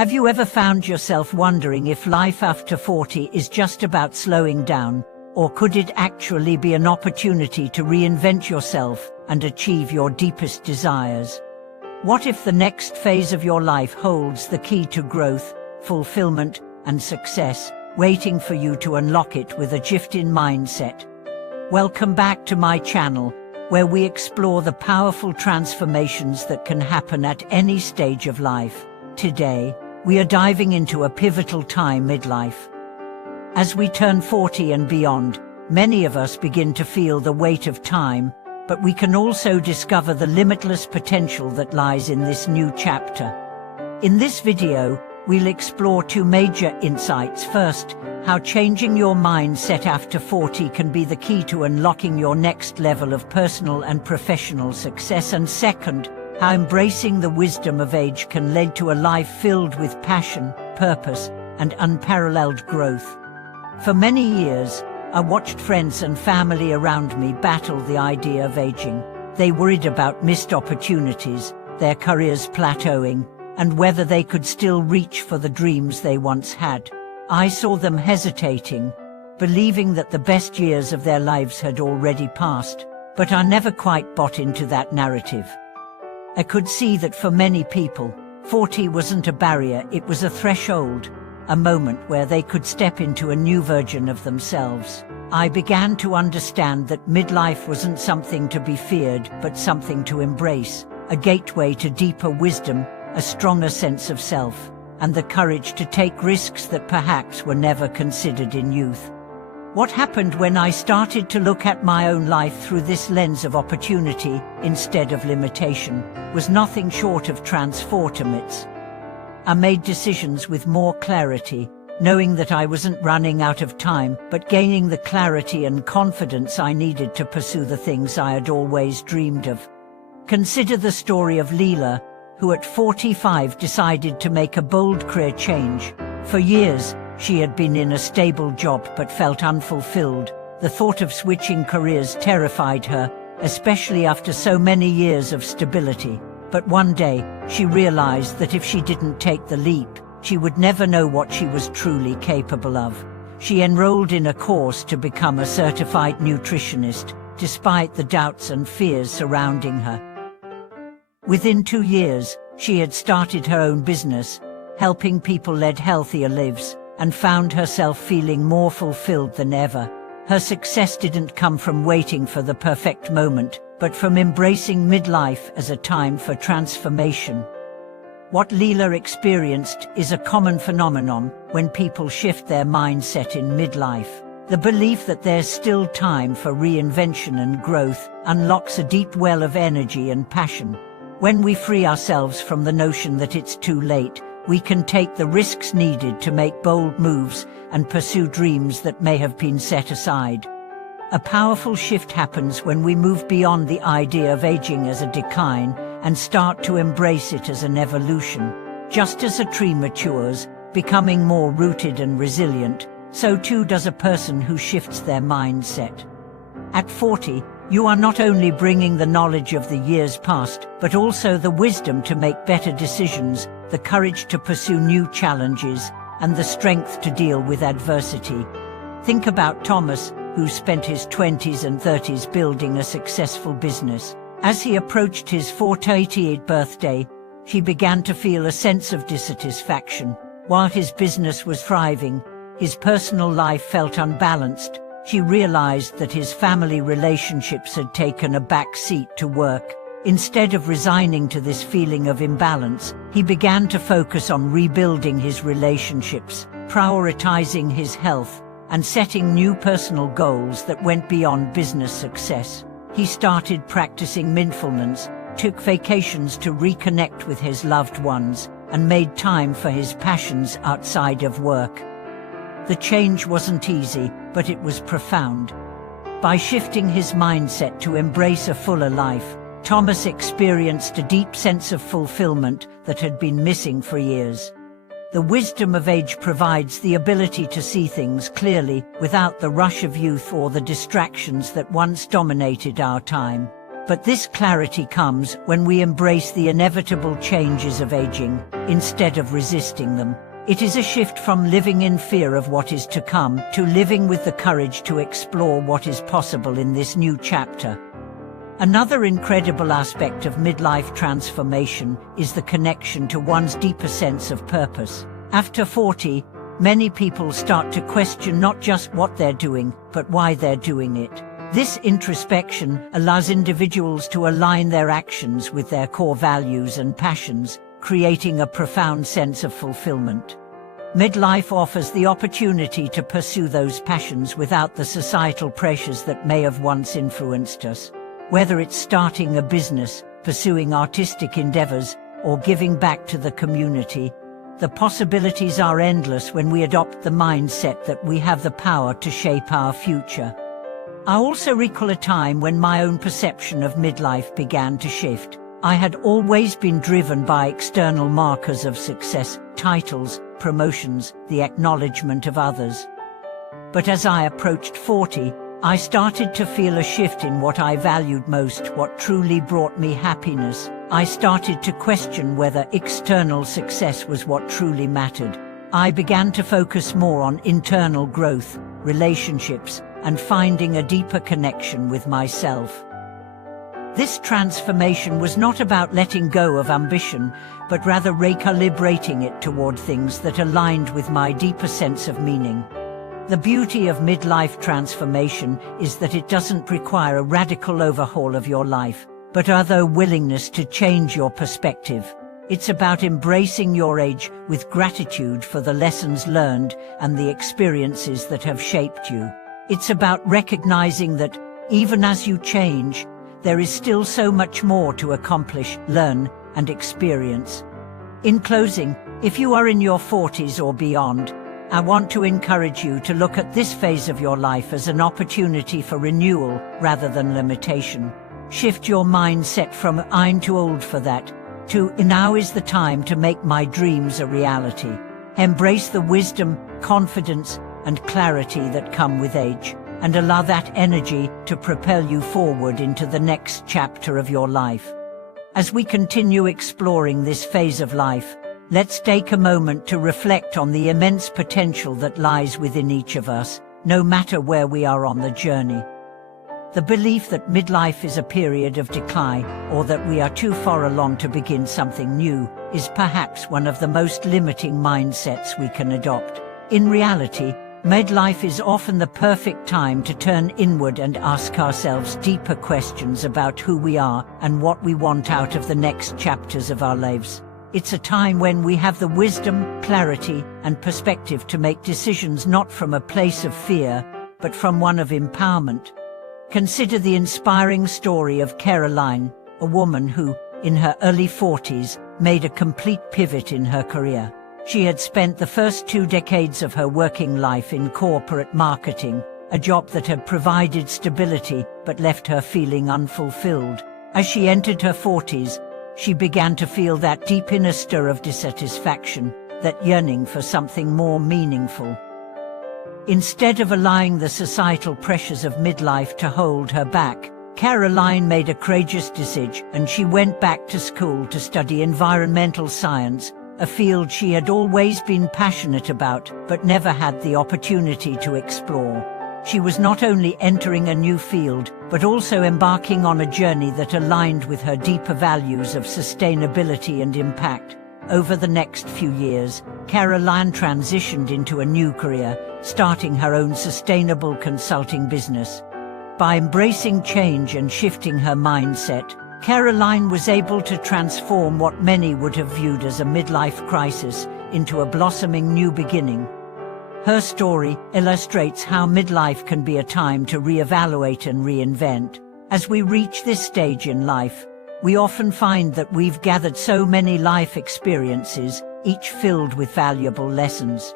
Have you ever found yourself wondering if life after 40 is just about slowing down, or could it actually be an opportunity to reinvent yourself and achieve your deepest desires? What if the next phase of your life holds the key to growth, fulfillment, and success, waiting for you to unlock it with a shift in mindset? Welcome back to my channel, where we explore the powerful transformations that can happen at any stage of life. Today, we are diving into a pivotal time, midlife. As we turn 40 and beyond, many of us begin to feel the weight of time, but we can also discover the limitless potential that lies in this new chapter. In this video, we'll explore two major insights. First, how changing your mindset after 40 can be the key to unlocking your next level of personal and professional success, and second, how embracing the wisdom of age can lead to a life filled with passion, purpose, and unparalleled growth. For many years, I watched friends and family around me battle the idea of aging. They worried about missed opportunities, their careers plateauing, and whether they could still reach for the dreams they once had. I saw them hesitating, believing that the best years of their lives had already passed, but I never quite bought into that narrative. I could see that for many people, 40 wasn't a barrier, it was a threshold, a moment where they could step into a new version of themselves. I began to understand that midlife wasn't something to be feared, but something to embrace, a gateway to deeper wisdom, a stronger sense of self, and the courage to take risks that perhaps were never considered in youth. What happened when I started to look at my own life through this lens of opportunity instead of limitation was nothing short of transformative. I made decisions with more clarity, knowing that I wasn't running out of time, but gaining the clarity and confidence I needed to pursue the things I had always dreamed of. Consider the story of Leela, who at 45 decided to make a bold career change. For years, she had been in a stable job but felt unfulfilled. The thought of switching careers terrified her, especially after so many years of stability. But one day, she realized that if she didn't take the leap, she would never know what she was truly capable of. She enrolled in a course to become a certified nutritionist, despite the doubts and fears surrounding her. Within 2 years, she had started her own business, helping people lead healthier lives, and found herself feeling more fulfilled than ever. Her success didn't come from waiting for the perfect moment, but from embracing midlife as a time for transformation. What Leela experienced is a common phenomenon when people shift their mindset in midlife. The belief that there's still time for reinvention and growth unlocks a deep well of energy and passion. When we free ourselves from the notion that it's too late, we can take the risks needed to make bold moves and pursue dreams that may have been set aside. A powerful shift happens when we move beyond the idea of aging as a decline and start to embrace it as an evolution. Just as a tree matures, becoming more rooted and resilient, so too does a person who shifts their mindset. At 40, you are not only bringing the knowledge of the years past, but also the wisdom to make better decisions, the courage to pursue new challenges, and the strength to deal with adversity. Think about Thomas, who spent his 20s and 30s building a successful business. As he approached his 48th birthday, he began to feel a sense of dissatisfaction. While his business was thriving, his personal life felt unbalanced. He realized that his family relationships had taken a back seat to work. Instead of resigning to this feeling of imbalance, he began to focus on rebuilding his relationships, prioritizing his health, and setting new personal goals that went beyond business success. He started practicing mindfulness, took vacations to reconnect with his loved ones, and made time for his passions outside of work. The change wasn't easy, but it was profound. By shifting his mindset to embrace a fuller life, Thomas experienced a deep sense of fulfillment that had been missing for years. The wisdom of age provides the ability to see things clearly without the rush of youth or the distractions that once dominated our time. But this clarity comes when we embrace the inevitable changes of aging, instead of resisting them. It is a shift from living in fear of what is to come to living with the courage to explore what is possible in this new chapter. Another incredible aspect of midlife transformation is the connection to one's deeper sense of purpose. After 40, many people start to question not just what they're doing, but why they're doing it. This introspection allows individuals to align their actions with their core values and passions, creating a profound sense of fulfillment. Midlife offers the opportunity to pursue those passions without the societal pressures that may have once influenced us. Whether it's starting a business, pursuing artistic endeavors, or giving back to the community, the possibilities are endless when we adopt the mindset that we have the power to shape our future. I also recall a time when my own perception of midlife began to shift. I had always been driven by external markers of success, titles, promotions, the acknowledgement of others. But as I approached 40, I started to feel a shift in what I valued most, what truly brought me happiness. I started to question whether external success was what truly mattered. I began to focus more on internal growth, relationships, and finding a deeper connection with myself. This transformation was not about letting go of ambition, but rather recalibrating it toward things that aligned with my deeper sense of meaning. The beauty of midlife transformation is that it doesn't require a radical overhaul of your life, but rather a willingness to change your perspective. It's about embracing your age with gratitude for the lessons learned and the experiences that have shaped you. It's about recognizing that, even as you change, there is still so much more to accomplish, learn, and experience. In closing, if you are in your 40s or beyond, I want to encourage you to look at this phase of your life as an opportunity for renewal rather than limitation. Shift your mindset from "I'm too old for that" to "now is the time to make my dreams a reality." Embrace the wisdom, confidence, and clarity that come with age, and allow that energy to propel you forward into the next chapter of your life. As we continue exploring this phase of life, let's take a moment to reflect on the immense potential that lies within each of us, no matter where we are on the journey. The belief that midlife is a period of decline, or that we are too far along to begin something new, is perhaps one of the most limiting mindsets we can adopt. In reality, midlife is often the perfect time to turn inward and ask ourselves deeper questions about who we are and what we want out of the next chapters of our lives. It's a time when we have the wisdom, clarity, and perspective to make decisions not from a place of fear, but from one of empowerment. Consider the inspiring story of Caroline, a woman who, in her early 40s, made a complete pivot in her career. She had spent the first 2 decades of her working life in corporate marketing, a job that had provided stability but left her feeling unfulfilled. As she entered her 40s, she began to feel that deep inner stir of dissatisfaction, that yearning for something more meaningful. Instead of allowing the societal pressures of midlife to hold her back, Caroline made a courageous decision, and she went back to school to study environmental science, a field she had always been passionate about but never had the opportunity to explore. She was not only entering a new field, but also embarking on a journey that aligned with her deeper values of sustainability and impact. Over the next few years, Caroline transitioned into a new career, starting her own sustainable consulting business. By embracing change and shifting her mindset, Caroline was able to transform what many would have viewed as a midlife crisis into a blossoming new beginning. Her story illustrates how midlife can be a time to reevaluate and reinvent. As we reach this stage in life, we often find that we've gathered so many life experiences, each filled with valuable lessons.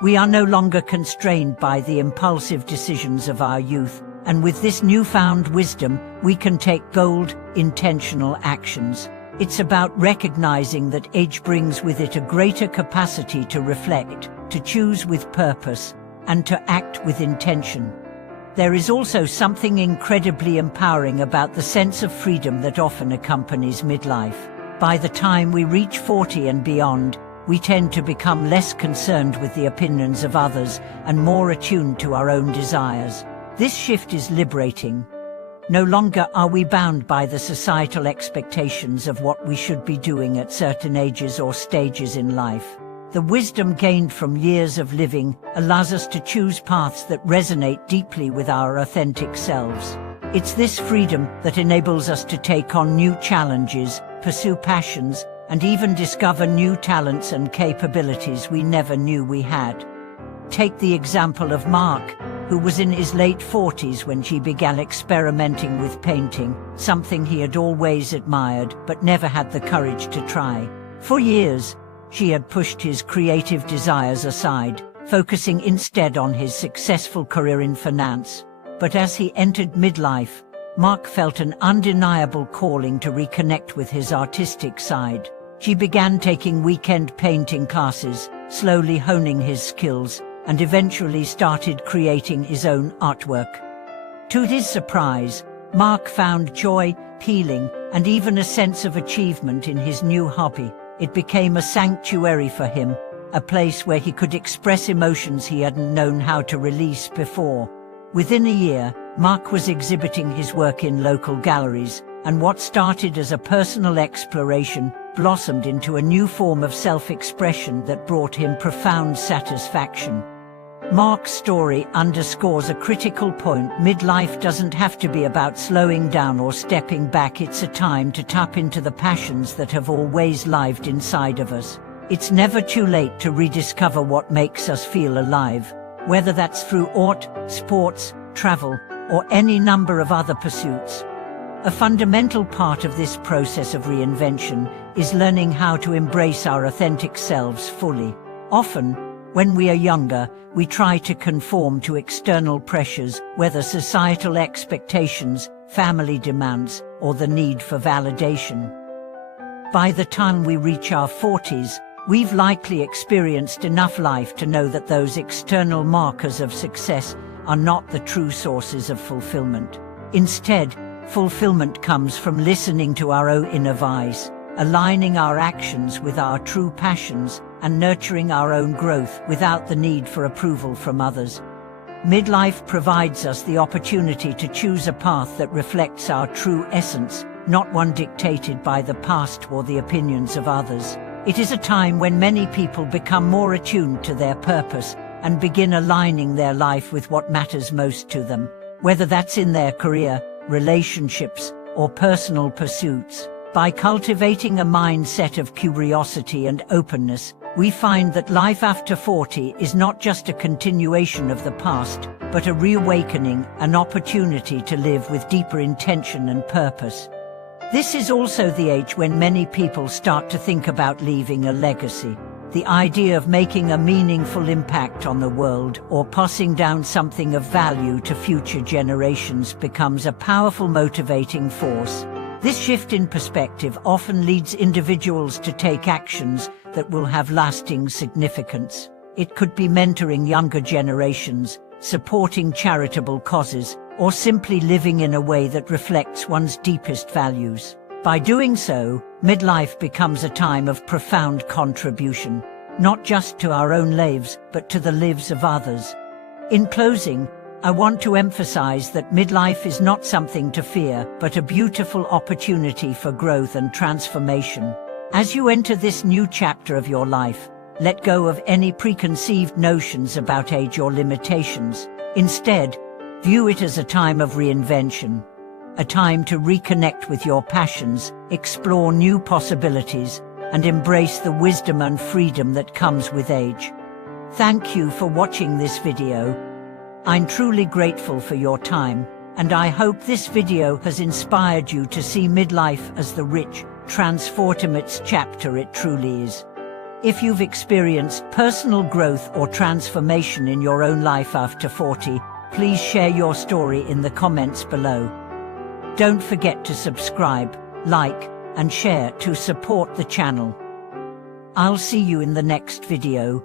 We are no longer constrained by the impulsive decisions of our youth, and with this newfound wisdom, we can take bold, intentional actions. It's about recognizing that age brings with it a greater capacity to reflect, to choose with purpose, and to act with intention. There is also something incredibly empowering about the sense of freedom that often accompanies midlife. By the time we reach 40 and beyond, we tend to become less concerned with the opinions of others and more attuned to our own desires. This shift is liberating. No longer are we bound by the societal expectations of what we should be doing at certain ages or stages in life. The wisdom gained from years of living allows us to choose paths that resonate deeply with our authentic selves. It's this freedom that enables us to take on new challenges, pursue passions, and even discover new talents and capabilities we never knew we had. Take the example of Mark, who was in his late 40s when she began experimenting with painting, something he had always admired but never had the courage to try. For years, she had pushed his creative desires aside, focusing instead on his successful career in finance. But as he entered midlife, Mark felt an undeniable calling to reconnect with his artistic side. He began taking weekend painting classes, slowly honing his skills, and eventually started creating his own artwork. To his surprise, Mark found joy, healing, and even a sense of achievement in his new hobby. It became a sanctuary for him, a place where he could express emotions he hadn't known how to release before. Within a year, Mark was exhibiting his work in local galleries, and what started as a personal exploration blossomed into a new form of self-expression that brought him profound satisfaction. Mark's story underscores a critical point. Midlife doesn't have to be about slowing down or stepping back. It's a time to tap into the passions that have always lived inside of us. It's never too late to rediscover what makes us feel alive, whether that's through art, sports, travel, or any number of other pursuits. A fundamental part of this process of reinvention is learning how to embrace our authentic selves fully. Often, when we are younger, we try to conform to external pressures, whether societal expectations, family demands, or the need for validation. By the time we reach our 40s, we've likely experienced enough life to know that those external markers of success are not the true sources of fulfillment. Instead, fulfillment comes from listening to our own inner voice, aligning our actions with our true passions, and nurturing our own growth without the need for approval from others. Midlife provides us the opportunity to choose a path that reflects our true essence, not one dictated by the past or the opinions of others. It is a time when many people become more attuned to their purpose and begin aligning their life with what matters most to them, whether that's in their career, relationships, or personal pursuits. By cultivating a mindset of curiosity and openness, we find that life after 40 is not just a continuation of the past, but a reawakening, an opportunity to live with deeper intention and purpose. This is also the age when many people start to think about leaving a legacy. The idea of making a meaningful impact on the world or passing down something of value to future generations becomes a powerful motivating force. This shift in perspective often leads individuals to take actions that will have lasting significance. It could be mentoring younger generations, supporting charitable causes, or simply living in a way that reflects one's deepest values. By doing so, midlife becomes a time of profound contribution, not just to our own lives, but to the lives of others. In closing, I want to emphasize that midlife is not something to fear, but a beautiful opportunity for growth and transformation. As you enter this new chapter of your life, let go of any preconceived notions about age or limitations. Instead, view it as a time of reinvention, a time to reconnect with your passions, explore new possibilities, and embrace the wisdom and freedom that comes with age. Thank you for watching this video. I'm truly grateful for your time, and I hope this video has inspired you to see midlife as the rich, transformative chapter it truly is. If you've experienced personal growth or transformation in your own life after 40, please share your story in the comments below. Don't forget to subscribe, like, and share to support the channel. I'll see you in the next video.